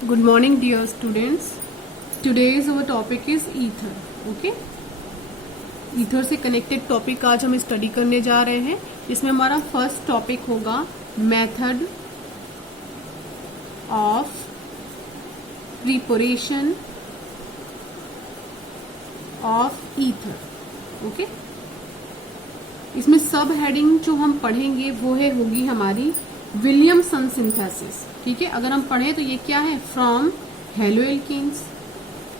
Good morning, dear students. Today's our topic is ether. Okay? Ether से connected topic आज हम study करने जा रहे हैं. इसमें हमारा फर्स्ट टॉपिक होगा method of preparation of ether. Okay, इसमें सब हेडिंग जो हम पढ़ेंगे वो होगी हमारी विलियमसन सिंथेसिस. ठीक है, अगर हम पढ़े तो ये क्या है, फ्रॉम हेलोएल्कीन्स.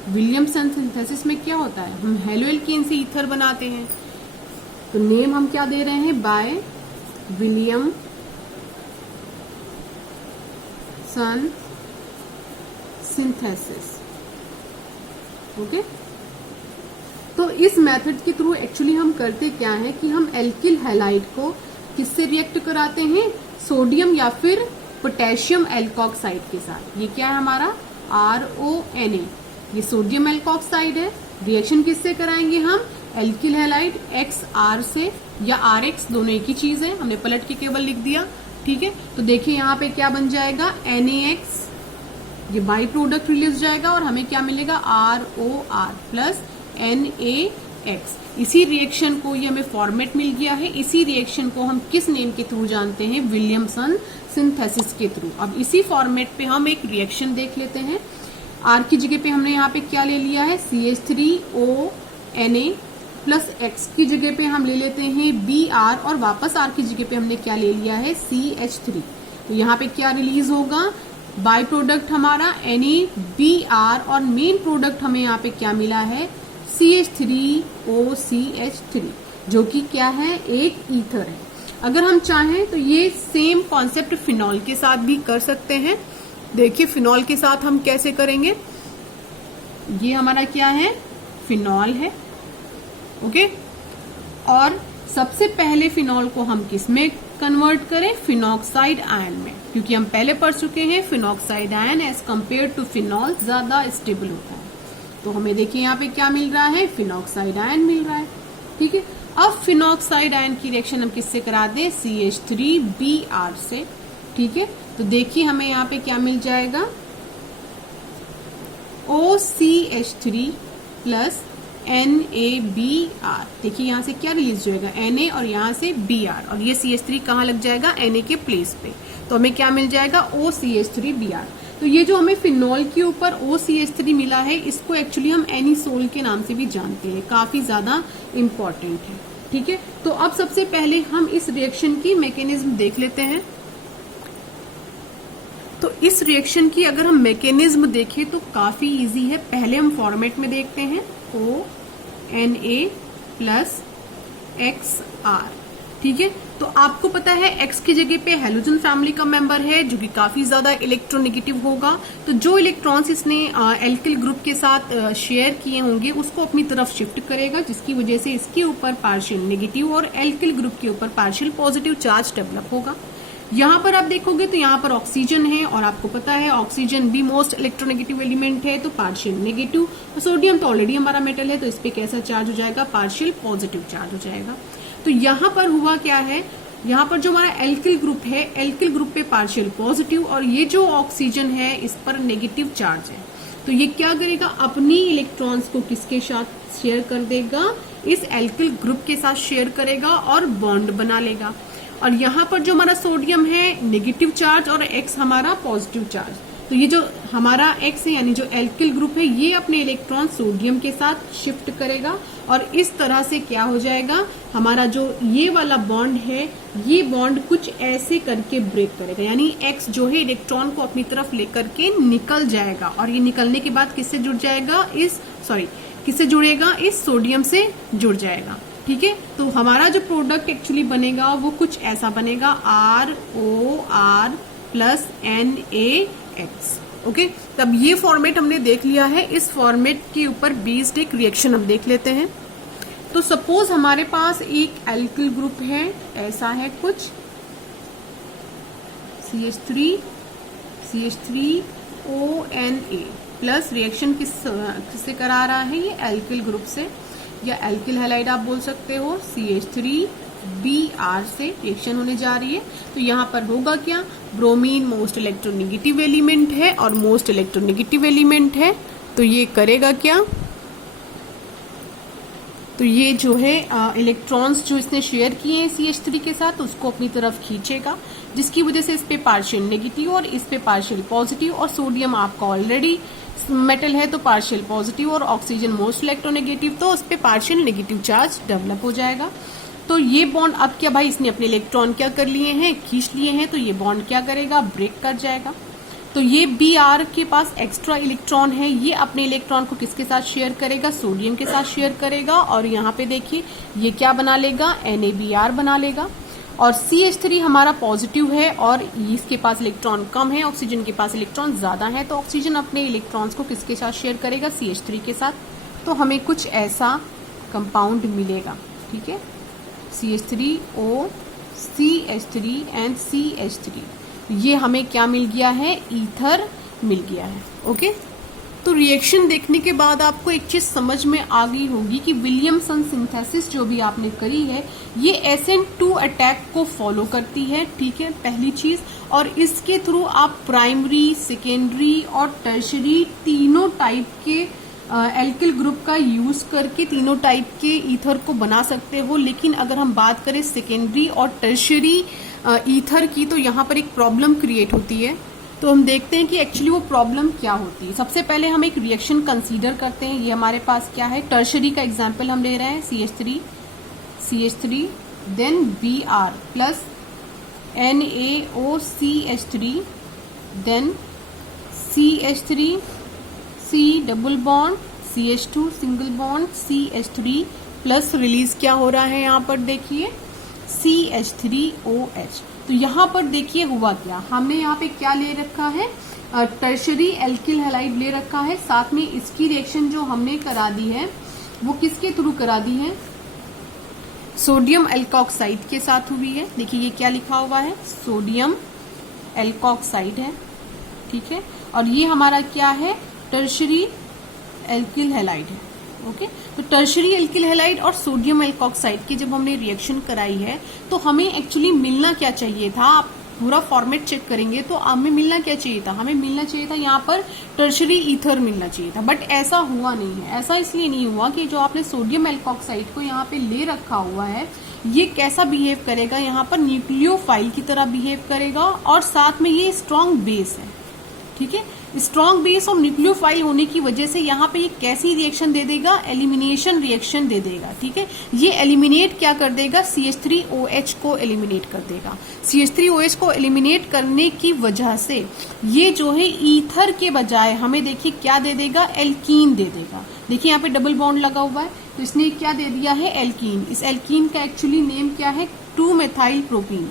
विलियमसन सिंथेसिस में क्या होता है, हम हेलोएल्कीन से ईथर बनाते हैं. तो नेम हम क्या दे रहे हैं, बाय विलियमसन सिंथेसिस. ओके, तो इस मेथड के थ्रू एक्चुअली हम करते क्या है कि हम एल्किल हैलाइड को किससे रिएक्ट कराते हैं, सोडियम या फिर पोटेशियम एल्कोक्साइड के साथ. ये क्या है हमारा RONA, ये सोडियम एल्कोक्साइड है. रिएक्शन किससे कराएंगे हम, एल्किल हैलाइड XR से या RX, दोनों एक ही चीज है, हमने पलट के केवल लिख दिया. ठीक है, तो देखिए यहाँ पे क्या बन जाएगा, NaX, ये बाई प्रोडक्ट रिलीज जाएगा और हमें क्या मिलेगा, ROR प्लस NaX. इसी रिएक्शन को, ये हमें फॉर्मेट मिल गया है. इसी रिएक्शन को हम किस नेम के थ्रू जानते हैं, विलियमसन सिंथेसिस के थ्रू. अब इसी फॉर्मेट पे हम एक रिएक्शन देख लेते हैं. R की जगह पे हमने यहाँ पे क्या ले लिया है, CH3ONA प्लस X की जगह पे हम ले लेते हैं Br और वापस R की जगह पे हमने क्या ले लिया है, CH3. तो यहाँ पे क्या रिलीज होगा, बाई प्रोडक्ट हमारा NaBr और मेन प्रोडक्ट हमें यहाँ पे क्या मिला है, CH3OCH3, जो कि क्या है, एक ईथर है. अगर हम चाहें तो ये सेम कॉन्सेप्ट फिनॉल के साथ भी कर सकते हैं. देखिए फिनॉल के साथ हम कैसे करेंगे. ये हमारा क्या है, फिनॉल है. ओके, और सबसे पहले फिनॉल को हम किस में कन्वर्ट करें, फिनॉक्साइड आयन में, क्योंकि हम पहले पढ़ चुके हैं phenoxide ion as compare to phenol ज्यादा स्टेबल होता है. तो हमें देखिए यहाँ पे क्या मिल रहा है, फिनॉक्साइड आयन मिल रहा है. ठीक है, अब फिनॉक्साइड आयन की रिएक्शन हम किससे करा दें, CH3Br से. ठीक है, तो देखिए हमें यहाँ पे क्या मिल जाएगा, OCH3 प्लस NaBr. देखिए यहाँ से क्या रिलीज होएगा, Na और यहाँ से Br, और ये CH3 कहाँ लग जाएगा, Na के प्लेस पे. तो हमें क्या मिल जाएगा, OCH3Br. तो ये जो हमें फिनॉल के ऊपर OCH3 मिला है, इसको एक्चुअली हम एनिसोल के नाम से भी जानते हैं, काफी ज्यादा इम्पोर्टेंट है. ठीक है, तो अब सबसे पहले हम इस रिएक्शन की मैकेनिज्म देख लेते हैं. तो इस रिएक्शन की अगर हम मैकेनिज्म देखें तो काफी इजी है. पहले हम फॉर्मेट में देखते हैं, ONA प्लस XR. ठीक है, तो आपको पता है X की जगह पे हेलोजन फैमिली का मेंबर है जो कि काफी ज्यादा इलेक्ट्रोनेगेटिव होगा. तो जो इलेक्ट्रॉन्स इसने एल्किल ग्रुप के साथ शेयर किए होंगे उसको अपनी तरफ शिफ्ट करेगा, जिसकी वजह से इसके ऊपर पार्शियल नेगेटिव और एल्किल ग्रुप के ऊपर पार्शियल पॉजिटिव चार्ज डेवलप होगा. यहाँ पर आप देखोगे तो यहाँ पर ऑक्सीजन है, और आपको पता है ऑक्सीजन भी मोस्ट इलेक्ट्रोनेगेटिव एलिमेंट है, तो पार्शियल नेगेटिव. सोडियम तो ऑलरेडी हमारा मेटल है, तो इस पे कैसा चार्ज हो जाएगा, पार्शियल पॉजिटिव चार्ज हो जाएगा. तो यहाँ पर हुआ क्या है, यहाँ पर जो हमारा एल्किल ग्रुप है, एल्किल ग्रुप पे पार्शियल पॉजिटिव, और ये जो ऑक्सीजन है इस पर नेगेटिव चार्ज है. तो ये क्या करेगा, अपनी इलेक्ट्रॉन्स को किसके साथ शेयर कर देगा, इस एल्किल ग्रुप के साथ शेयर करेगा और बॉन्ड बना लेगा. और यहाँ पर जो हमारा सोडियम है नेगेटिव चार्ज और X हमारा पॉजिटिव चार्ज. तो ये जो हमारा X है यानी जो एल्किल ग्रुप है, ये अपने इलेक्ट्रॉन सोडियम के साथ शिफ्ट करेगा, और इस तरह से क्या हो जाएगा, हमारा जो ये वाला बॉन्ड है, ये बॉन्ड कुछ ऐसे करके ब्रेक करेगा. यानी X जो है इलेक्ट्रॉन को अपनी तरफ लेकर के निकल जाएगा, और ये निकलने के बाद किससे जुड़ जाएगा, किससे जुड़ेगा, इस सोडियम से जुड़ जाएगा. ठीक है, तो हमारा जो प्रोडक्ट एक्चुअली बनेगा वो कुछ ऐसा बनेगा, ROR प्लस NaX. ओके, तब ये फॉर्मेट हमने देख लिया है. इस फॉर्मेट के ऊपर बेस्ड एक रिएक्शन हम देख लेते हैं. तो सपोज हमारे पास एक एल्किल ग्रुप है, ऐसा है कुछ, CH3ONA प्लस रिएक्शन किससे करा रहा है, ये एल्किल ग्रुप से, या एल्किल हैलाइड आप बोल सकते हो, CH3 Br से रिएक्शन होने जा रही है। तो यहाँ पर होगा क्या, ब्रोमीन मोस्ट इलेक्ट्रोनेगेटिव एलिमेंट है और मोस्ट इलेक्ट्रोनेगेटिव एलिमेंट है, तो ये करेगा क्या, तो ये जो है इलेक्ट्रॉन्स जो इसने शेयर किए हैं CH3 के साथ उसको अपनी तरफ खींचेगा, जिसकी वजह से इस पे पार्शियल नेगेटिव और इस पे पार्शियल पॉजिटिव, और सोडियम आपका ऑलरेडी मेटल है तो पार्शियल पॉजिटिव, और ऑक्सीजन मोस्ट इलेक्ट्रोनेगेटिव, तो उस पे पार्शियल नेगेटिव चार्ज डेवलप हो जाएगा। तो ये बॉन्ड अब क्या भाई, इसने अपने इलेक्ट्रॉन क्या कर लिए हैं, खींच लिए हैं, तो ये बॉन्ड क्या करेगा, ब्रेक कर जाएगा। तो ये Br के पास एक्स्ट्रा इलेक्ट्रॉन है, ये अपने इलेक्ट्रॉन को किसके साथ शेयर करेगा, सोडियम के साथ शेयर करेगा, और यहाँ पे देखिए ये क्या बना लेगा, NaBr बना लेगा। और CH3 हमारा पॉजिटिव है और इसके पास इलेक्ट्रॉन कम है, ऑक्सीजन के पास इलेक्ट्रॉन ज्यादा है, तो ऑक्सीजन अपने इलेक्ट्रॉन्स को किसके साथ शेयर करेगा, CH3 के साथ। तो हमें कुछ ऐसा कंपाउंड मिलेगा, ठीक है, CH3O, CH3 एंड CH3, ये हमें क्या मिल गया है, ईथर मिल गया है। ओके, तो रिएक्शन देखने के बाद आपको एक चीज समझ में आ गई होगी कि विलियमसन सिंथेसिस जो भी आपने करी है ये SN2 अटैक को फॉलो करती है, ठीक है, पहली चीज। और इसके थ्रू आप प्राइमरी, सेकेंडरी और टर्शरी तीनों टाइप के एल्किल ग्रुप का यूज करके तीनों टाइप के ईथर को बना सकते हो। लेकिन अगर हम बात करें सेकेंडरी और टर्शरी ईथर की, तो यहाँ पर एक प्रॉब्लम क्रिएट होती है। तो हम देखते हैं कि एक्चुअली वो प्रॉब्लम क्या होती है। सबसे पहले हम एक रिएक्शन कंसीडर करते हैं। ये हमारे पास क्या है, टर्शरी का एग्जाम्पल हम ले रहे हैं, CH3 then Br plus NaOCH3 then CH3 C double bond CH2 single bond CH3 plus release क्या हो रहा है यहाँ पर देखिए CH3OH। तो यहाँ पर देखिए हुआ क्या, हमने यहाँ पे क्या ले रखा है, टर्शरी एल्किल हैलाइड ले रखा है, साथ में इसकी रिएक्शन जो हमने करा दी है वो किसके थ्रू करा दी है, सोडियम एल्कोक्साइड के साथ हुई है। देखिए ये क्या लिखा हुआ है, सोडियम एल्कोक्साइड है, ठीक है, और ये हमारा क्या है, टर्शरी एल्किल हैलाइड है। ओके, तो टर्शरी एल्किल हैलाइड और सोडियम एल्कोक्साइड की जब हमने रिएक्शन कराई है तो हमें एक्चुअली मिलना क्या चाहिए था, आप पूरा फॉर्मेट चेक करेंगे तो हमें मिलना क्या चाहिए था, हमें मिलना चाहिए था यहाँ पर टर्शरी ईथर मिलना चाहिए था। बट ऐसा हुआ नहीं है। ऐसा इसलिए नहीं हुआ कि जो आपने सोडियम एल्कोक्साइड को यहाँ पे ले रखा हुआ है ये कैसा बिहेव करेगा, यहाँ पर न्यूक्लियोफाइल की तरह बिहेव करेगा, और साथ में ये स्ट्रॉन्ग बेस है, ठीक है, स्ट्रॉन्ग बेस और न्यूक्लियोफाइल होने की वजह से यहाँ पे ये कैसी रिएक्शन दे देगा, एलिमिनेशन रिएक्शन दे देगा, ठीक है। ये एलिमिनेट क्या कर देगा, CH3OH को एलिमिनेट कर देगा। CH3OH को एलिमिनेट करने की वजह से ये जो है ईथर के बजाय हमें देखिए क्या दे देगा, एल्कीन दे देगा। देखिए यहाँ पे डबल बॉन्ड लगा हुआ है तो इसने क्या दे दिया है, एल्कीन। इस एल्कीन का एक्चुअली नेम क्या है, 2-मेथाइल प्रोपीन,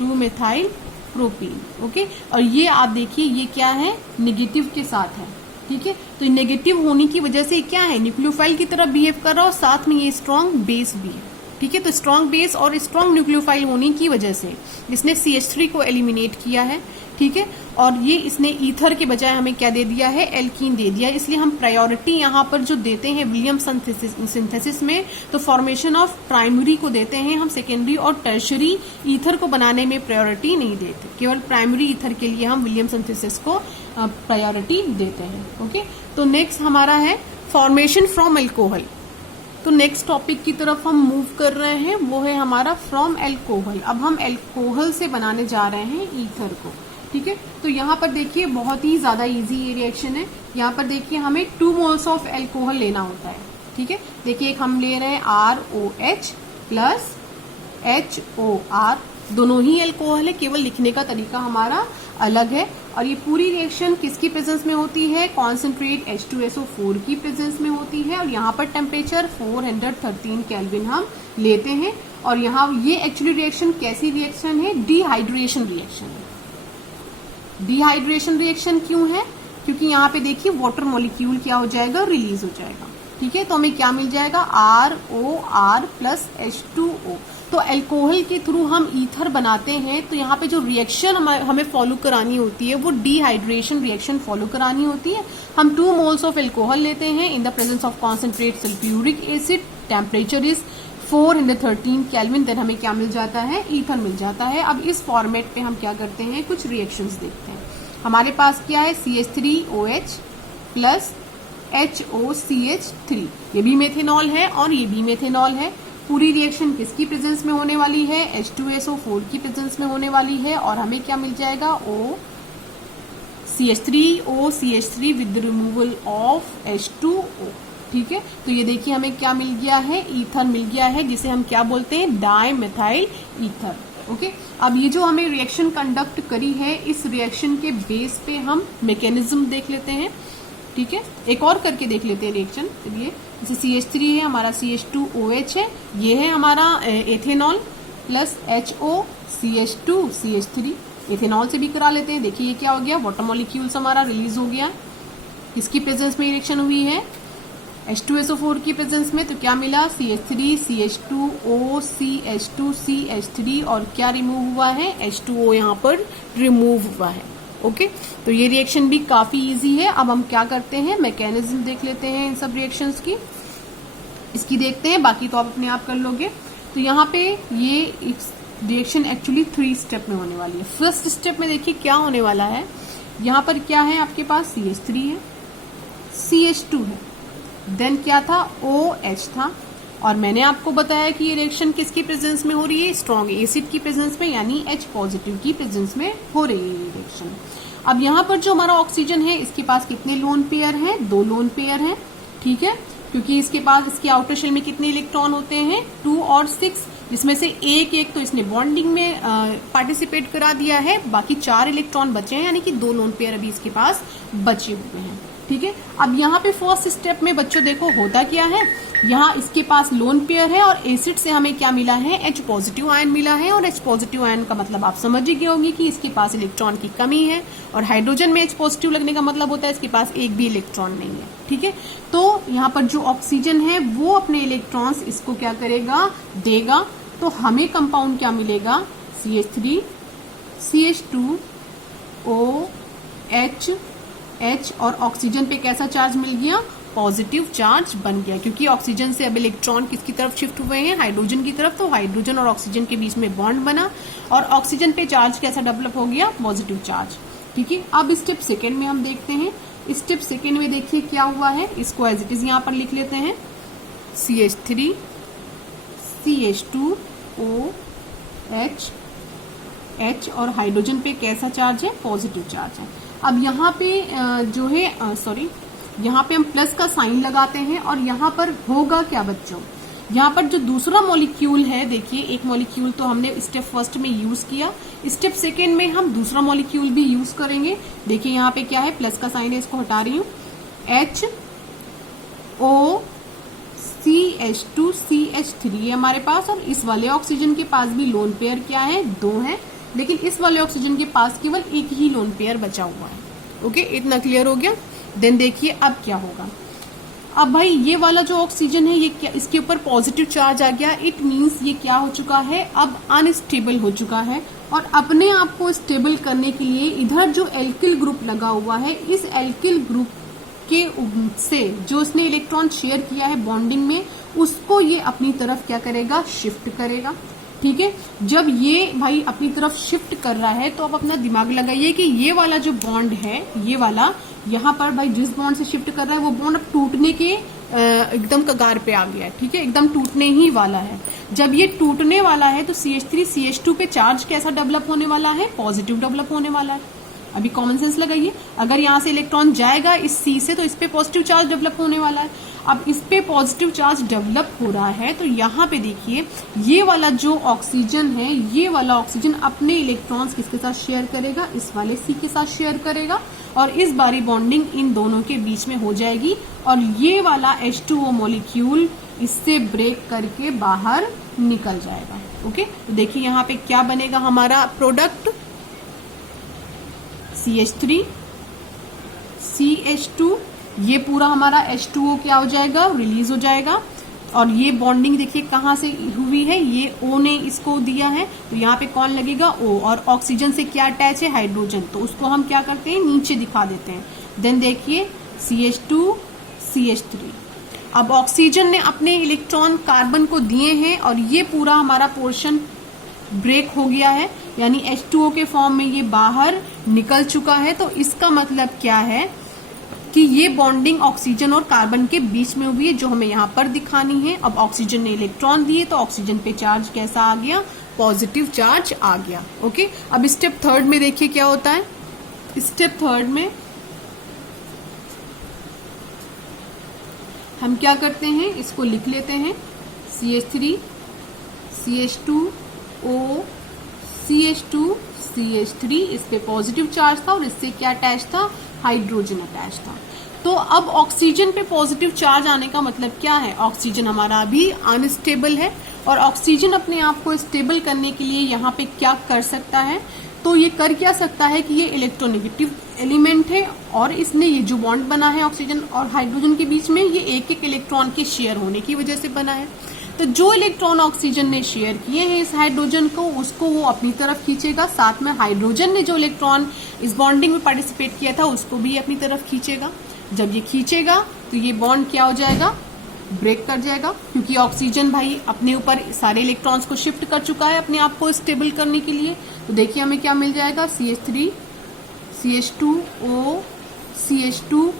2-मेथाइल प्रोपीन। ओके, और ये आप देखिए ये क्या है, नेगेटिव के साथ है, ठीक है। तो नेगेटिव होने की वजह से क्या है, न्यूक्लियोफाइल की तरह बिहेव कर रहा है और साथ में ये स्ट्रॉन्ग बेस भी है, ठीक है। तो स्ट्रॉन्ग बेस और स्ट्रॉन्ग न्यूक्लियोफाइल होने की वजह से इसने CH3 को एलिमिनेट किया है, ठीक है। और ये इसने ईथर के बजाय हमें क्या दे दिया है, एल्कीन दे दिया। इसलिए हम प्रायोरिटी यहाँ पर जो देते हैं विलियमसन सिंथेसिस में, तो फॉर्मेशन ऑफ प्राइमरी को देते हैं हम, सेकेंडरी और टर्शरी ईथर को बनाने में प्रायोरिटी नहीं देते। केवल प्राइमरी ईथर के लिए हम विलियम सिंथेसिस को प्रायोरिटी देते हैं। ओके, तो नेक्स्ट हमारा है फॉर्मेशन फ्रॉम एल्कोहल। तो नेक्स्ट टॉपिक की तरफ हम मूव कर रहे हैं, वो है हमारा फ्रॉम एल्कोहल। अब हम एल्कोहल से बनाने जा रहे हैं ईथर को, ठीक है। तो यहाँ पर देखिए बहुत ही ज्यादा इजी ये रिएक्शन है। यहाँ पर देखिए हमें 2 मोल्स ऑफ एल्कोहल लेना होता है, ठीक है। देखिए एक हम ले रहे हैं ROH प्लस HOR, दोनों ही एल्कोहल है, केवल लिखने का तरीका हमारा अलग है। और ये पूरी रिएक्शन किसकी प्रेजेंस में होती है, कॉन्सेंट्रेट H2SO4 की प्रेजेंस में होती है। और यहाँ पर टेम्परेचर 413 केल्विन हम लेते हैं। और यहाँ ये एक्चुअली रिएक्शन कैसी रिएक्शन है, डिहाइड्रेशन रिएक्शन है। डिहाइड्रेशन रिएक्शन क्यों है, क्योंकि यहाँ पे देखिए वाटर मॉलिक्यूल क्या हो जाएगा, रिलीज हो जाएगा, ठीक है। तो हमें क्या मिल जाएगा, ROR प्लस H2O। तो एल्कोहल के थ्रू हम ईथर बनाते हैं, तो यहाँ पे जो रिएक्शन हमें फॉलो करानी होती है वो डिहाइड्रेशन रिएक्शन फॉलो करानी होती है। हम 2 मोल्स ऑफ एल्कोहल लेते हैं in the presence of concentrate sulphuric acid, temperature is 413 kelvin. Then हमें क्या मिल जाता है, ईथर मिल जाता है। अब इस फॉर्मेट पे हम क्या करते हैं, कुछ रिएक्शंस देखते हैं। हमारे पास क्या है, CH3OH प्लस HOCH3, ये भी मेथेनॉल है और ये भी मेथेनॉल है। पूरी रिएक्शन किसकी प्रेजेंस में होने वाली है, H2SO4 की प्रेजेंस में होने वाली है। और हमें क्या मिल जाएगा, OCH3 with the removal of H2O। ठीक है, तो ये देखिए हमें क्या मिल गया है, ईथर मिल गया है, जिसे हम क्या बोलते हैं, डाइमेथाइल ईथर। ओके, अब ये जो हमें रिएक्शन कंडक्ट करी है, इस रिएक्शन के बेस पे हम मैकेनिज्म देख लेते हैं। ठीक है, एक और करके देख लेते हैं रिएक्शन। चलिए, जैसे CH3 है हमारा, CH2OH है, ये है हमारा एथेनॉल प्लस HOCH2CH3। एथेनॉल से भी करा लेते हैं। देखिए ये क्या हो गया, वाटर मॉलिक्यूल्स हमारा रिलीज हो गया। किसकी प्रेजेंस में रिएक्शन हुई है, H2SO4 की प्रेजेंस में। तो क्या मिला, CH3 CH2O CH2 CH3 और क्या रिमूव हुआ है, H2O यहाँ पर रिमूव हुआ है। ओके, तो ये रिएक्शन भी काफी इजी है। अब हम क्या करते हैं, मैकेनिज्म देख लेते हैं इन सब रिएक्शंस की। इसकी देखते हैं, बाकी तो आप अपने आप कर लोगे। तो यहाँ पे ये रिएक्शन एक्चुअली 3 स्टेप में होने वाली है। फर्स्ट स्टेप में देखिए क्या होने वाला है, यहाँ पर क्या है आपके पास, CH3 है, CH2 है, देन क्या था, OH था। और मैंने आपको बताया कि ये रिएक्शन किसकी प्रेजेंस में हो रही है, स्ट्रॉन्ग एसिड की प्रेजेंस में, यानी H पॉजिटिव की प्रेजेंस में हो रही है ये रिएक्शन। अब यहाँ पर जो हमारा ऑक्सीजन है, इसके पास कितने लोन पेयर हैं, 2 लोन पेयर हैं। ठीक है, क्योंकि इसके पास इसके आउटर शेल में कितने इलेक्ट्रॉन होते हैं, 2 और 6, जिसमें से एक तो इसने बॉन्डिंग में पार्टिसिपेट करा दिया है, बाकी 4 इलेक्ट्रॉन बचे हैं, यानी कि 2 लोन पेयर अभी इसके पास बचे हुए हैं। ठीक है, अब यहाँ पे फर्स्ट स्टेप में बच्चों देखो होता क्या है, यहाँ इसके पास लोन पेयर है और एसिड से हमें क्या मिला है, H पॉजिटिव आयन मिला है। और H पॉजिटिव आयन का मतलब आप समझ ही गए होंगे कि इसके पास इलेक्ट्रॉन की कमी है। और हाइड्रोजन में H पॉजिटिव लगने का मतलब होता है इसके पास एक भी इलेक्ट्रॉन नहीं है। ठीक है, तो यहाँ पर जो ऑक्सीजन है वो अपने इलेक्ट्रॉन्स इसको क्या करेगा, देगा। तो हमें कंपाउंड क्या मिलेगा, CH3 CH2OH H और ऑक्सीजन पे कैसा चार्ज मिल गया, पॉजिटिव चार्ज बन गया, क्योंकि ऑक्सीजन से अब इलेक्ट्रॉन किसकी तरफ शिफ्ट हुए हैं, हाइड्रोजन की तरफ। तो हाइड्रोजन और ऑक्सीजन के बीच में बॉन्ड बना और ऑक्सीजन पे चार्ज कैसा डेवलप हो गया, पॉजिटिव चार्ज। ठीक है, अब स्टेप सेकेंड में हम देखते हैं। स्टेप सेकेंड में देखिए क्या हुआ है, इसको एज इट इज यहाँ पर लिख लेते हैं, CH3 CH2OH H और हाइड्रोजन पे कैसा चार्ज है, पॉजिटिव चार्ज है। अब यहाँ पे जो है यहाँ पे हम प्लस का साइन लगाते हैं और यहाँ पर होगा क्या बच्चों, यहाँ पर जो दूसरा मॉलिक्यूल है, देखिए एक मॉलिक्यूल तो हमने स्टेप फर्स्ट में यूज किया, स्टेप सेकेंड में हम दूसरा मॉलिक्यूल भी यूज करेंगे। देखिए यहाँ पे क्या है, प्लस का साइन है, इसको हटा रही हूँ, HOCH2CH3 है हमारे पास। और इस वाले ऑक्सीजन के पास भी लोन पेयर क्या है, 2 है, लेकिन इस वाले ऑक्सीजन के पास केवल एक ही लोन पेयर बचा हुआ है। ओके, इतना क्लियर हो गया। देन देखिए अब क्या होगा, अब भाई ये वाला जो ऑक्सीजन है ये क्या, इसके ऊपर पॉजिटिव चार्ज आ गया। इट मींस ये क्या हो चुका है, अब अनस्टेबल हो चुका है। और अपने आप को स्टेबल करने के लिए इधर जो एल्किल ग्रुप लगा हुआ है, इस एल्किल ग्रुप के से जो इसने इलेक्ट्रॉन शेयर किया है बॉन्डिंग में, उसको ये अपनी तरफ क्या करेगा, शिफ्ट करेगा। ठीक है, जब ये भाई अपनी तरफ शिफ्ट कर रहा है तो आप अपना दिमाग लगाइए कि ये वाला जो बॉन्ड है, ये वाला यहाँ पर भाई जिस बॉन्ड से शिफ्ट कर रहा है वो बॉन्ड अब टूटने के एकदम कगार पे आ गया है। ठीक है, एकदम टूटने ही वाला है। जब ये टूटने वाला है तो CH3 CH2 पे चार्ज कैसा डेवलप होने वाला है, पॉजिटिव डेवलप होने वाला है। अभी कॉमन सेंस लगाइए, अगर यहाँ से इलेक्ट्रॉन जाएगा इस C से तो इस पे पॉजिटिव चार्ज डेवलप होने वाला है। अब इस पे पॉजिटिव चार्ज डेवलप हो रहा है तो यहाँ पे देखिए ये वाला जो ऑक्सीजन है, ये वाला ऑक्सीजन अपने इलेक्ट्रॉन्स किसके साथ शेयर करेगा, इस वाले C के साथ शेयर करेगा। और इस बारी बॉन्डिंग इन दोनों के बीच में हो जाएगी और ये वाला H2O मॉलिक्यूल इससे ब्रेक करके बाहर निकल जाएगा। ओके, तो देखिए यहाँ पे क्या बनेगा हमारा प्रोडक्ट, CH3 CH2, ये पूरा हमारा H2O क्या हो जाएगा, रिलीज हो जाएगा। और ये बॉन्डिंग देखिए कहाँ से हुई है, ये O ने इसको दिया है, तो यहाँ पे कौन लगेगा, O। और ऑक्सीजन से क्या अटैच है, हाइड्रोजन, तो उसको हम क्या करते हैं, नीचे दिखा देते हैं। देन देखिए CH2 CH3। अब ऑक्सीजन ने अपने इलेक्ट्रॉन कार्बन को दिए हैं और ये पूरा हमारा पोर्शन ब्रेक हो गया है, यानी H2O के फॉर्म में ये बाहर निकल चुका है। तो इसका मतलब क्या है कि ये बॉन्डिंग ऑक्सीजन और कार्बन के बीच में हुई है, जो हमें यहाँ पर दिखानी है। अब ऑक्सीजन ने इलेक्ट्रॉन दिए तो ऑक्सीजन पे चार्ज कैसा आ गया, पॉजिटिव चार्ज आ गया। ओके, अब स्टेप थर्ड में देखिए क्या होता है। स्टेप थर्ड में हम क्या करते हैं, इसको लिख लेते हैं CH3 CH2O CH2 CH3, इस पे पॉजिटिव चार्ज था और इससे क्या अटैच था, हाइड्रोजन अटैच था। तो अब ऑक्सीजन पे पॉजिटिव चार्ज आने का मतलब क्या है, ऑक्सीजन हमारा अभी अनस्टेबल है और ऑक्सीजन अपने आप को स्टेबल करने के लिए यहाँ पे क्या कर सकता है, तो ये कर क्या सकता है कि ये इलेक्ट्रोनेगेटिव एलिमेंट है और इसने ये जो बॉन्ड बना है ऑक्सीजन और हाइड्रोजन के बीच में, ये एक एक इलेक्ट्रॉन के शेयर होने की वजह से बना है। तो जो इलेक्ट्रॉन ऑक्सीजन ने शेयर किए हैं इस हाइड्रोजन को, उसको वो अपनी तरफ खींचेगा, साथ में हाइड्रोजन ने जो इलेक्ट्रॉन इस बॉन्डिंग में पार्टिसिपेट किया था उसको भी अपनी तरफ खींचेगा। जब ये खींचेगा तो ये बॉन्ड क्या हो जाएगा, ब्रेक कर जाएगा, क्योंकि ऑक्सीजन भाई अपने ऊपर सारे इलेक्ट्रॉन्स को शिफ्ट कर चुका है अपने आप को स्टेबल करने के लिए। तो देखिए हमें क्या मिल जाएगा, CH3 CH2O CH3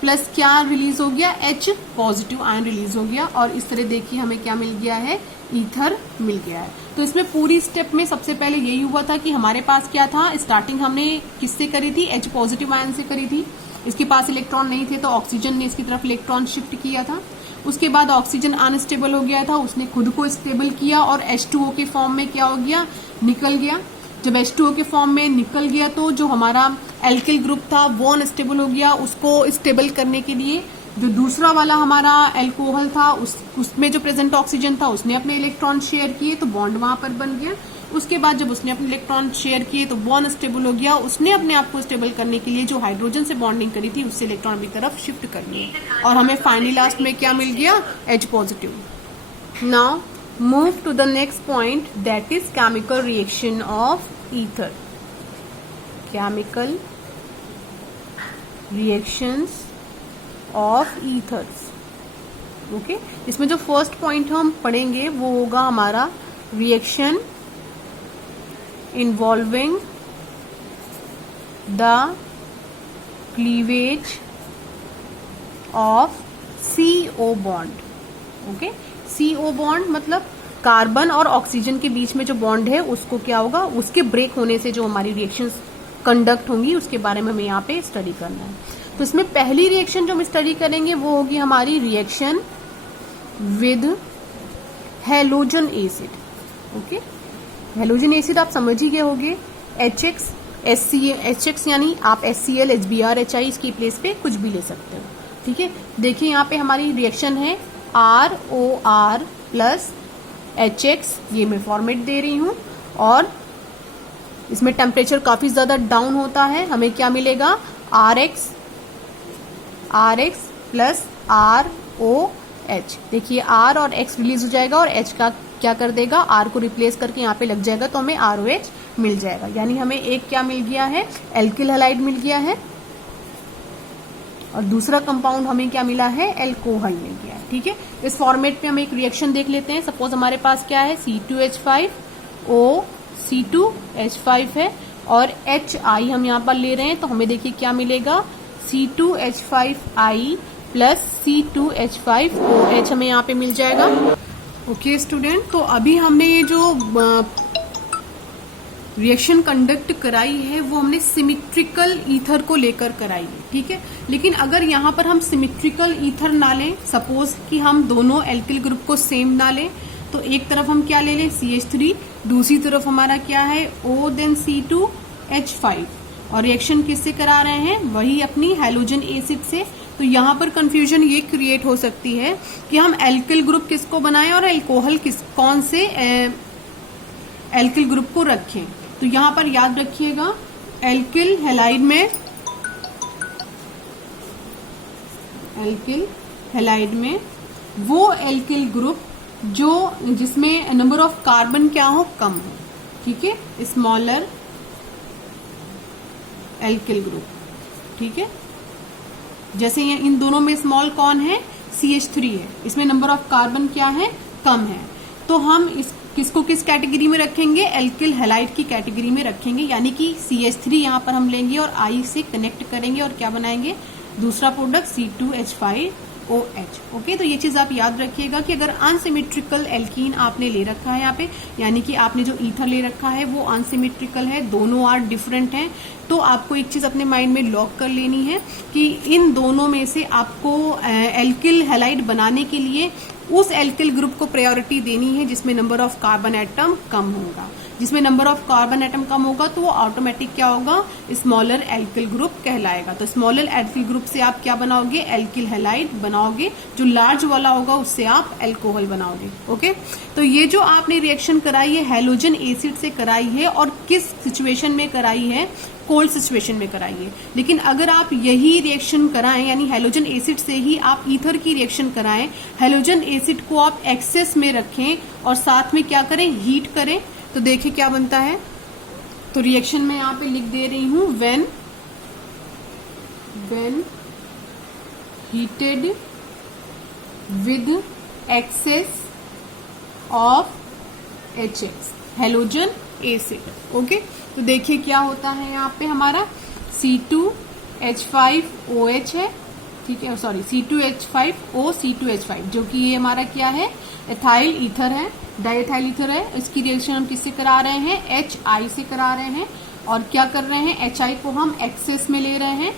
प्लस क्या रिलीज हो गया, H पॉजिटिव आयन रिलीज हो गया और इस तरह देखिए हमें क्या मिल गया है, ईथर मिल गया है। तो इसमें पूरी स्टेप में सबसे पहले यही हुआ था कि हमारे पास क्या था, स्टार्टिंग हमने किससे करी थी, H पॉजिटिव आयन से करी थी। इसके पास इलेक्ट्रॉन नहीं थे तो ऑक्सीजन ने इसकी तरफ इलेक्ट्रॉन शिफ्ट किया था। उसके बाद ऑक्सीजन अनस्टेबल हो गया था, उसने खुद को स्टेबल किया और H2O के फॉर्म में क्या हो गया, निकल गया। जब H2O के फॉर्म में निकल गया तो जो हमारा एल्किल ग्रुप था वो अनस्टेबल हो गया। उसको स्टेबल करने के लिए जो दूसरा वाला हमारा एल्कोहल था उसमें जो प्रेजेंट ऑक्सीजन था उसने अपने इलेक्ट्रॉन शेयर किए तो बॉन्ड वहां पर बन गया। उसके बाद जब उसने अपने इलेक्ट्रॉन शेयर किए तो वो अनस्टेबल हो गया। उसने अपने आप को स्टेबल करने के लिए जो हाइड्रोजन से बॉन्डिंग करी थी उससे इलेक्ट्रॉन अपनी तरफ शिफ्ट कर लिया और हमें फाइनली लास्ट में क्या मिल गया, H positive. Now move to the next point, that is chemical reaction of ether. Chemical reactions of ethers. Okay, इसमें जो फर्स्ट पॉइंट हम पढ़ेंगे वो होगा हमारा reaction involving the cleavage of CO bond। Okay, CO bond मतलब carbon और oxygen के बीच में जो बॉन्ड है उसको क्या होगा, उसके ब्रेक होने से जो हमारी रिएक्शंस कंडक्ट होंगी उसके बारे में हमें यहाँ पे स्टडी करना है। तो इसमें पहली रिएक्शन जो हम स्टडी करेंगे वो होगी हमारी reaction with halogen acid. Okay, halogen acid आप समझ ही गए होंगे, HX यानी आप HCl HBr HI इसकी प्लेस पे कुछ भी ले सकते हो। ठीक है, देखिए यहाँ पे हमारी रिएक्शन है ROR प्लस HX, ये मैं फॉर्मेट दे रही हूँ और इसमें टेम्परेचर काफी ज्यादा डाउन होता है। हमें क्या मिलेगा, RX प्लस ROH। देखिए R और X रिलीज हो जाएगा और H का क्या कर देगा, R को रिप्लेस करके यहाँ पे लग जाएगा तो हमें ROH मिल जाएगा। यानी हमें एक क्या मिल गया है, एल्किल हैलाइड मिल गया है और दूसरा कंपाउंड हमें क्या मिला है, एल्कोहल मिल गया है। ठीक है, इस फॉर्मेट पे हम एक रिएक्शन देख लेते हैं। सपोज हमारे पास क्या है, C2H5O C2H5 है और HI हम यहाँ पर ले रहे हैं तो हमें देखिए क्या मिलेगा, C2H5I प्लस C2H5OH हमें यहाँ पे मिल जाएगा। ओके स्टूडेंट, तो अभी हमने ये जो रिएक्शन कंडक्ट कराई है वो हमने सिमेट्रिकल ईथर को लेकर कराई है। ठीक है, लेकिन अगर यहाँ पर हम सिमेट्रिकल ईथर ना लें, सपोज कि हम दोनों एल्किल ग्रुप को सेम ना लें, तो एक तरफ हम क्या ले लें, CH3, दूसरी तरफ हमारा क्या है, O देन C2H5 और रिएक्शन किससे करा रहे हैं, वही अपनी हैलोजन एसिड से। तो यहाँ पर कंफ्यूजन ये क्रिएट हो सकती है कि हम एल्किल ग्रुप किसको बनाएं और एल्कोहल कौन से एल्किल ग्रुप को रखें। तो यहाँ पर याद रखिएगा, एल्किल हैलाइड में वो एल्किल ग्रुप जिसमें नंबर ऑफ कार्बन क्या हो, कम हो। ठीक है, स्मॉलर एल्किल ग्रुप। ठीक है, जैसे ये इन दोनों में स्मॉल कौन है, CH3 है, इसमें नंबर ऑफ कार्बन क्या है, कम है, तो हम किसको किस कैटेगरी में रखेंगे, एल्किल हैलाइड की कैटेगरी में रखेंगे, यानी कि CH3 यहाँ पर हम लेंगे और I से कनेक्ट करेंगे और क्या बनाएंगे, दूसरा प्रोडक्ट C2H5OH। ओके, तो ये चीज आप याद रखिएगा कि अगर अनसिमेट्रिकल एल्कीन आपने ले रखा है यहाँ पे, यानी कि आपने जो ईथर ले रखा है वो अनसिमेट्रिकल है, दोनों आर डिफरेंट हैं, तो आपको एक चीज अपने माइंड में लॉक कर लेनी है कि इन दोनों में से आपको एल्किल हैलाइड बनाने के लिए उस एल्किल ग्रुप को प्रायोरिटी देनी है जिसमें नंबर ऑफ कार्बन एटम कम होगा। जिसमें नंबर ऑफ कार्बन एटम कम होगा तो वो ऑटोमेटिक क्या होगा, स्मॉलर एल्किल ग्रुप कहलाएगा। तो स्मॉलर एल्किल ग्रुप से आप क्या बनाओगे, एल्किल हैलाइड बनाओगे, जो लार्ज वाला होगा उससे आप एल्कोहल बनाओगे। ओके, तो ये जो आपने रिएक्शन कराई है हैलोजन एसिड से कराई है और किस सिचुएशन में कराई है, कोल्ड सिचुएशन में कराई है। लेकिन अगर आप यही रिएक्शन कराएं, यानी हैलोजन एसिड से ही आप ईथर की रिएक्शन कराएं, हैलोजन एसिड को आप एक्सेस में रखें और साथ में क्या करें, हीट करें, तो देखिए क्या बनता है। तो रिएक्शन में यहां पे लिख दे रही हूं, when heated with excess of HX, halogen acid. Okay, तो देखिए क्या होता है, यहाँ पे हमारा C2H5OH है, ठीक है, सॉरी C2H5O C2H5, जो कि ये हमारा क्या है, एथाइल ईथर है, डाइएथाइल ईथर है। इसकी रिएक्शन हम किससे करा रहे हैं, HI से करा रहे हैं, और क्या कर रहे हैं, HI को हम एक्सेस में ले रहे हैं,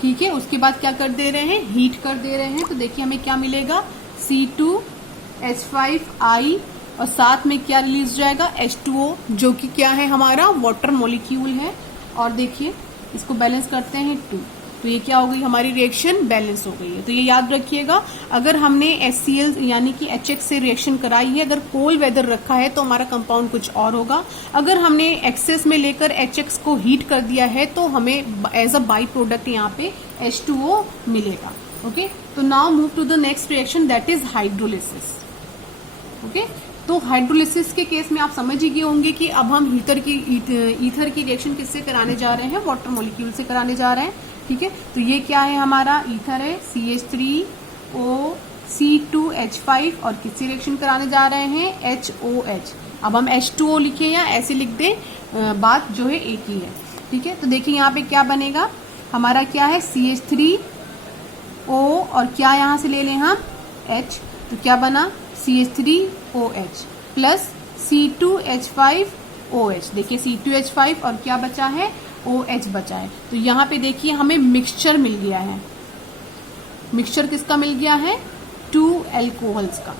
ठीक है। उसके बाद क्या कर दे रहे हैं, हीट कर दे रहे हैं, तो देखिए हमें क्या मिलेगा, C2H5I, और साथ में क्या रिलीज हो जाएगा, H2O, जो कि क्या है, हमारा वाटर मॉलिक्यूल है। और देखिए इसको बैलेंस करते हैं 2, तो ये क्या हो गई, हमारी रिएक्शन बैलेंस हो गई है। तो ये याद रखिएगा, अगर हमने HCl यानी कि HX से रिएक्शन कराई है, अगर कोल्ड वेदर रखा है तो हमारा कंपाउंड कुछ और होगा, अगर हमने एक्सेस में लेकर HX को हीट कर दिया है तो हमें एज अ बाई प्रोडक्ट यहाँ पे H2O मिलेगा। ओके, तो now move to the next reaction, that is hydrolysis. Okay, तो हाइड्रोलिसिस के केस में आप समझ ही गए होंगे कि अब हम ईथर की रिएक्शन किससे कराने जा रहे हैं, वाटर मॉलिक्यूल से कराने जा रहे हैं, ठीक है। तो ये क्या है, हमारा ईथर है, CH3O C2H5, और किससे रिएक्शन कराने जा रहे हैं, HOH। अब हम H2O लिखे या ऐसे लिख दें, बात जो है एक ही है, ठीक है। तो देखिए यहाँ पे क्या बनेगा, हमारा क्या है, CH3O, और क्या यहाँ से ले लें हम, H, तो क्या बना, CH3OH प्लस C2H5OH। देखिए C2H5 और क्या बचा है, OH बचा है। तो यहाँ पे देखिए हमें मिक्सचर मिल गया है, मिक्सचर किसका मिल गया है, 2 एल्कोहल्स का,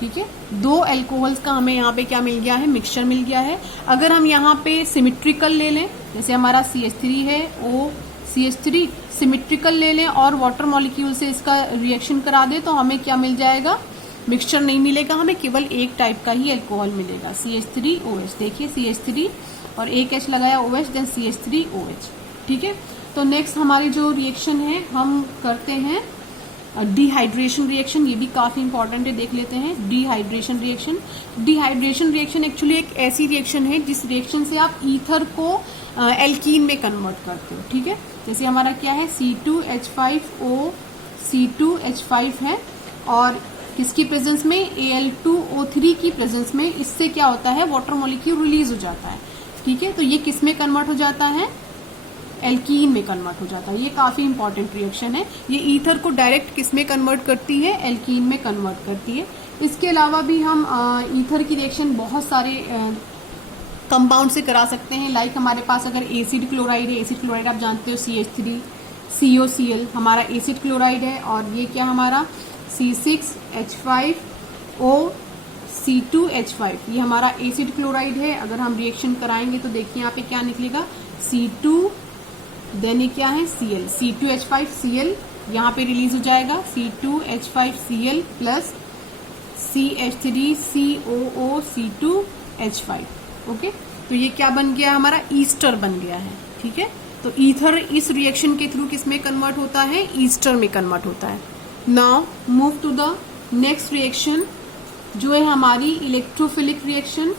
ठीक है, 2 एल्कोहल्स का हमें यहाँ पे क्या मिल गया है, मिक्सचर मिल गया है। अगर हम यहाँ पे सिमेट्रिकल ले लें, जैसे हमारा CH3 है, O CH3 सिमेट्रिकल ले लें और वाटर मॉलिक्यूल से इसका रिएक्शन करा दें, तो हमें क्या मिल जाएगा, मिक्सचर नहीं मिलेगा, हमें केवल एक टाइप का ही एल्कोहल मिलेगा, CH3OH। देखिए CH3 और एक H लगाया OH, देन CH3OH, ठीक है। तो नेक्स्ट हमारी जो रिएक्शन है हम करते हैं डिहाइड्रेशन रिएक्शन, ये भी काफी इंपॉर्टेंट है, देख लेते हैं dehydration reaction. Dehydration reaction actually एक ऐसी रिएक्शन है जिस रिएक्शन से आप ईथर को एल्कीन में कन्वर्ट करते हो, ठीक है। जैसे हमारा क्या है, C2H5O C2H5 है, और किसकी प्रेजेंस में, Al2O3 की प्रेजेंस में इससे क्या होता है, वाटर मॉलिक्यूल रिलीज हो जाता है, ठीक है। तो ये किस में कन्वर्ट हो जाता है, एल्कीन में कन्वर्ट हो जाता है। ये काफी इंपॉर्टेंट रिएक्शन है, ये ईथर को डायरेक्ट किस में कन्वर्ट करती है, एल्कीन में कन्वर्ट करती है। इसके अलावा भी हम ईथर की रिएक्शन बहुत सारे कंपाउंड से करा सकते हैं। लाइक हमारे पास अगर एसिड क्लोराइड है, एसिड क्लोराइड आप जानते हो CH3COCl हमारा एसिड क्लोराइड है, और ये क्या हमारा C6H5O C2H5, ये हमारा एसिड क्लोराइड है। अगर हम रिएक्शन कराएंगे तो देखिए यहाँ पे क्या निकलेगा, C2, देन ये क्या है, Cl, C2H5Cl यहाँ पे रिलीज हो जाएगा, C2H5Cl plus CH3COO C2H5। Okay, तो ये क्या बन गया, हमारा ईस्टर बन गया है, ठीक है। तो ईथर इस रिएक्शन के थ्रू किस में कन्वर्ट होता है, ईस्टर में कन्वर्ट होता है। Now move to the next reaction, जो है हमारी electrophilic reaction,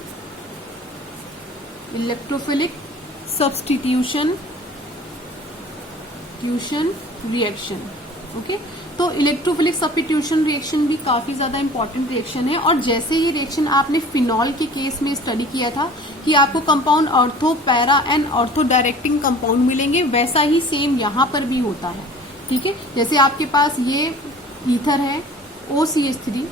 electrophilic substitution reaction. Okay, तो इलेक्ट्रोफिलिक सब्स्टिट्यूशन रिएक्शन भी काफी ज्यादा इंपॉर्टेंट रिएक्शन है। और जैसे ये रिएक्शन आपने फिनॉल के केस में स्टडी किया था कि आपको compound ortho, para and ortho directing compound मिलेंगे, वैसा ही सेम यहाँ पर भी होता है। ठीक है, जैसे आपके पास ये ईथर है OCH3,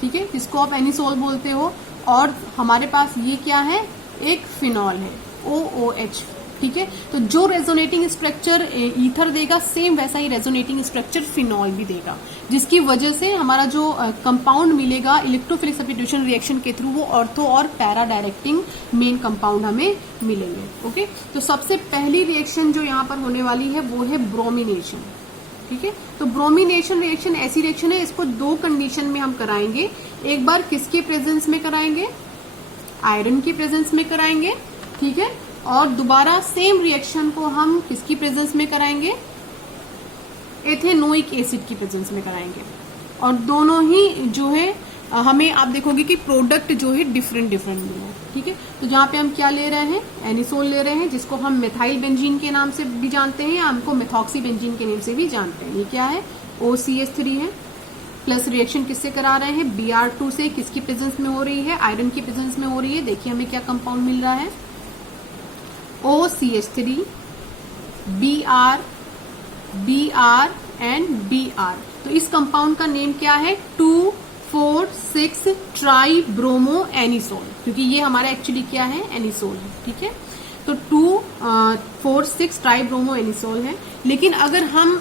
ठीक है, इसको आप एनिसोल बोलते हो, और हमारे पास ये क्या है, एक फिनॉल है OOH। ठीक है, तो जो रेजोनेटिंग स्ट्रक्चर ईथर देगा सेम वैसा ही रेजोनेटिंग स्ट्रक्चर फिनॉल भी देगा, जिसकी वजह से हमारा जो कंपाउंड मिलेगा इलेक्ट्रोफिलिक सब्स्टिट्यूशन रिएक्शन के थ्रू वो ऑर्थो और पैरा डायरेक्टिंग मेन कंपाउंड हमें मिलेंगे। ओके, तो सबसे पहली रिएक्शन जो यहाँ पर होने वाली है वो है ब्रोमिनेशन। ठीक है, तो ब्रोमिनेशन रिएक्शन ऐसी रिएक्शन है, इसको दो कंडीशन में हम कराएंगे। एक बार किसके प्रेजेंस में कराएंगे, आयरन की प्रेजेंस में कराएंगे। ठीक है, और दोबारा सेम रिएक्शन को हम किसकी प्रेजेंस में कराएंगे, एथेनोइक एसिड की प्रेजेंस में कराएंगे। और दोनों ही जो है हमें आप देखोगे कि प्रोडक्ट जो है डिफरेंट डिफरेंट मिले। ठीक है, तो जहां पे हम क्या ले रहे हैं, एनिसोल ले रहे हैं, जिसको हम मेथाइल बेंजीन के नाम से भी जानते हैं, या हमको मेथॉक्सी बेंजीन के नाम से भी जानते हैं। ये क्या है, OCH3 है, प्लस रिएक्शन किससे करा रहे हैं, Br2 से, किसकी प्रेजेंस में हो रही है, आयरन की प्रेजेंस में हो रही है। देखिए हमें क्या कंपाउंड मिल रहा है, OCH3, Br, Br and Br। तो इस कंपाउंड का नेम क्या है, 2,4,6 ट्राई ब्रोमो एनिसोल, क्योंकि ये हमारा एक्चुअली क्या है, एनिसोल है। ठीक है, तो 2,4,6 ट्राई ब्रोमो एनिसोल है। लेकिन अगर हम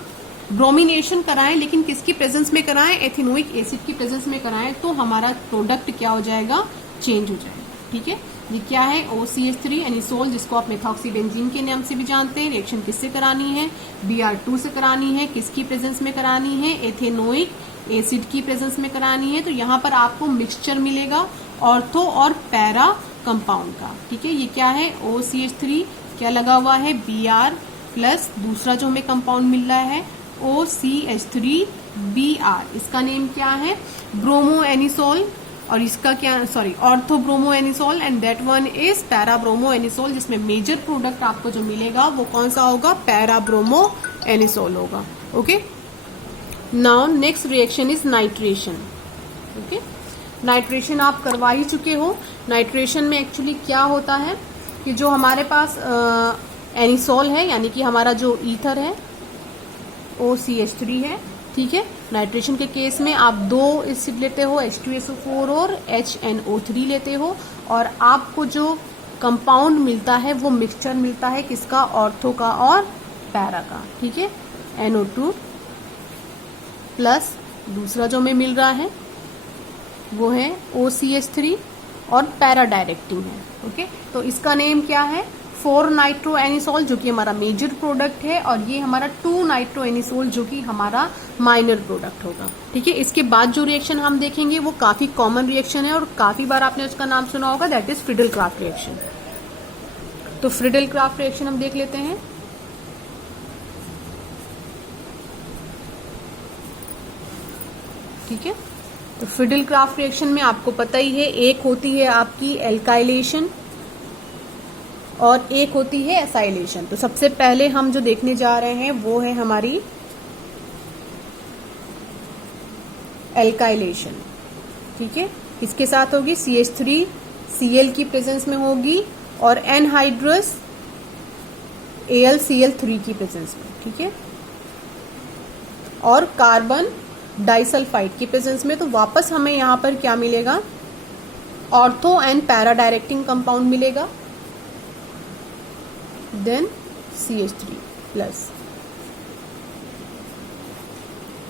ब्रोमिनेशन कराएं, लेकिन किसकी प्रेजेंस में कराएं, एथेनोइक एसिड की प्रेजेंस में कराएं, तो हमारा प्रोडक्ट क्या हो जाएगा, चेंज हो जाएगा। ठीक है, ये क्या है, OCH3 एनिसोल, जिसको आप मेथॉक्सी बेंजीन के नाम से भी जानते हैं। रिएक्शन किससे करानी है, Br2 से करानी है, किसकी प्रेजेंस में करानी है, एथेनोइक एसिड की प्रेजेंस में करानी है। तो यहाँ पर आपको मिक्सचर मिलेगा ऑर्थो और पैरा कंपाउंड का। ठीक है, ये क्या है, OCH3, क्या लगा हुआ है, Br, प्लस दूसरा जो हमें कंपाउंड मिल रहा है OCH3Br, इसका नेम क्या है, ब्रोमो एनिसोल, और इसका क्या, sorry, ortho bromo anisole, and that one is para bromo anisole, जिसमें मेजर प्रोडक्ट आपको जो मिलेगा वो कौन सा होगा, पैरा ब्रोमो एनिसोल होगा। Okay, now next reaction is nitration. Okay, nitration आप करवा ही चुके हो। नाइट्रेशन में एक्चुअली क्या होता है कि जो हमारे पास एनिसोल है, यानी कि हमारा जो ईथर है OCH3 है। ठीक है, नाइट्रेशन के केस में आप दो एसिड लेते हो, H2SO4 और HNO3 लेते हो, और आपको जो कंपाउंड मिलता है वो मिक्सचर मिलता है किसका, ऑर्थो का और पैरा का। ठीक है, NO2 प्लस दूसरा जो हमें मिल रहा है वो है OCH3 और पैरा डायरेक्टिंग है। ओके, तो इसका नेम क्या है, 4 नाइट्रो एनिसोल, जो कि हमारा मेजर प्रोडक्ट है, और ये हमारा 2 नाइट्रो एनिसोल, जो कि हमारा माइनर प्रोडक्ट होगा। ठीक है, इसके बाद जो रिएक्शन हम देखेंगे वो काफी कॉमन रिएक्शन है और काफी बार आपने उसका नाम सुना होगा, that is Friedel Crafts reaction. तो फ्रिडल क्राफ्ट रिएक्शन हम देख लेते हैं। ठीक है, तो फ्रिडल क्राफ्ट रिएक्शन में आपको पता ही है, एक होती है आपकी एल्काइलेशन और एक होती है एसाइलेशन। तो सबसे पहले हम जो देखने जा रहे हैं वो है हमारी एल्काइलेशन। ठीक है, इसके साथ होगी CH3Cl की प्रेजेंस में होगी और एनहाइड्रस AlCl3 की प्रेजेंस में। ठीक है, और कार्बन डाइसल्फाइड की प्रेजेंस में। तो वापस हमें यहां पर क्या मिलेगा, ortho and para directing compound मिलेगा, then CH3 plus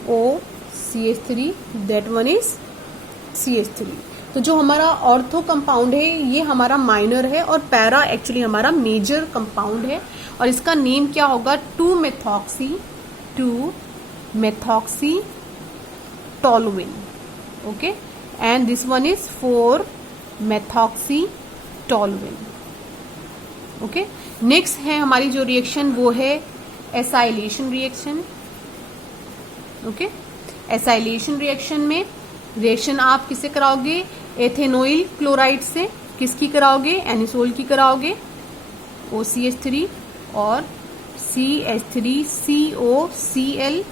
OCH3, that one is CH3। तो जो हमारा ऑर्थो कंपाउंड है ये हमारा माइनर है और पैरा एक्चुअली हमारा मेजर कंपाउंड है, और इसका नेम क्या होगा, 2-methoxy toluene। Okay, and this one is 4-methoxy toluene। Okay, next है हमारी जो रिएक्शन वो है acylation reaction. Okay, acylation reaction में रिएक्शन आप किससे कराओगे, एथेनोइल क्लोराइड से। किसकी कराओगे, एनिसोल की कराओगे, OCH3 और CH3COCl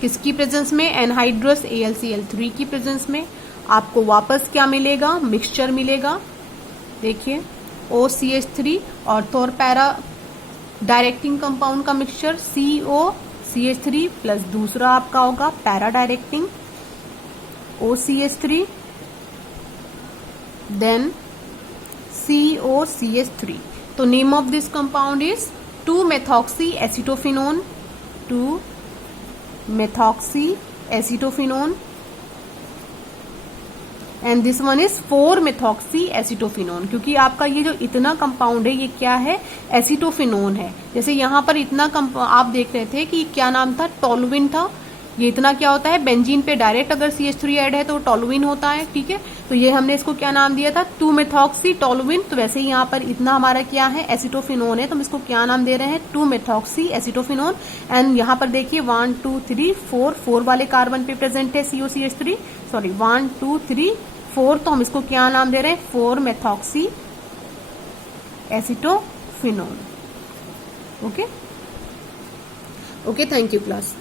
किसकी प्रेजेंस में, एनहाइड्रस AlCl3 की प्रेजेंस में। आपको वापस क्या मिलेगा, मिक्सचर मिलेगा। देखिए OCH3 ऑर्थो और पैरा डायरेक्टिंग कंपाउंड का मिक्सचर COCH3 प्लस दूसरा आपका होगा para directing OCH3 then COCH3। तो name of this compound is 2-methoxyacetophenone, 2-methoxyacetophenone and this one is 4-methoxyacetophenone। क्योंकि आपका ये जो इतना कंपाउंड है ये क्या है, एसिटोफिनोन है। जैसे यहाँ पर इतना आप देख रहे थे कि क्या नाम था, टोलुइन था। ये इतना क्या होता है, बेंजीन पे डायरेक्ट अगर CH3 ऐड है तो टोलुइन होता है, ठीक है। तो ये हमने इसको क्या नाम दिया था, 2-methoxy-टोलुइन। तो वैसे ही यहाँ पर इतना हमारा क्या है, एसिटोफिनोन है, तो हम इसको क्या नाम दे रहे हैं, 2-methoxyacetophenone। एंड यहाँ पर देखिए 1 2 3 4 वाले कार्बन पे प्रेजेंट है COCH3, सॉरी 1 2 3 4, तो हम इसको क्या नाम दे रहे हैं, 4-methoxyacetophenone। Okay, thank you class.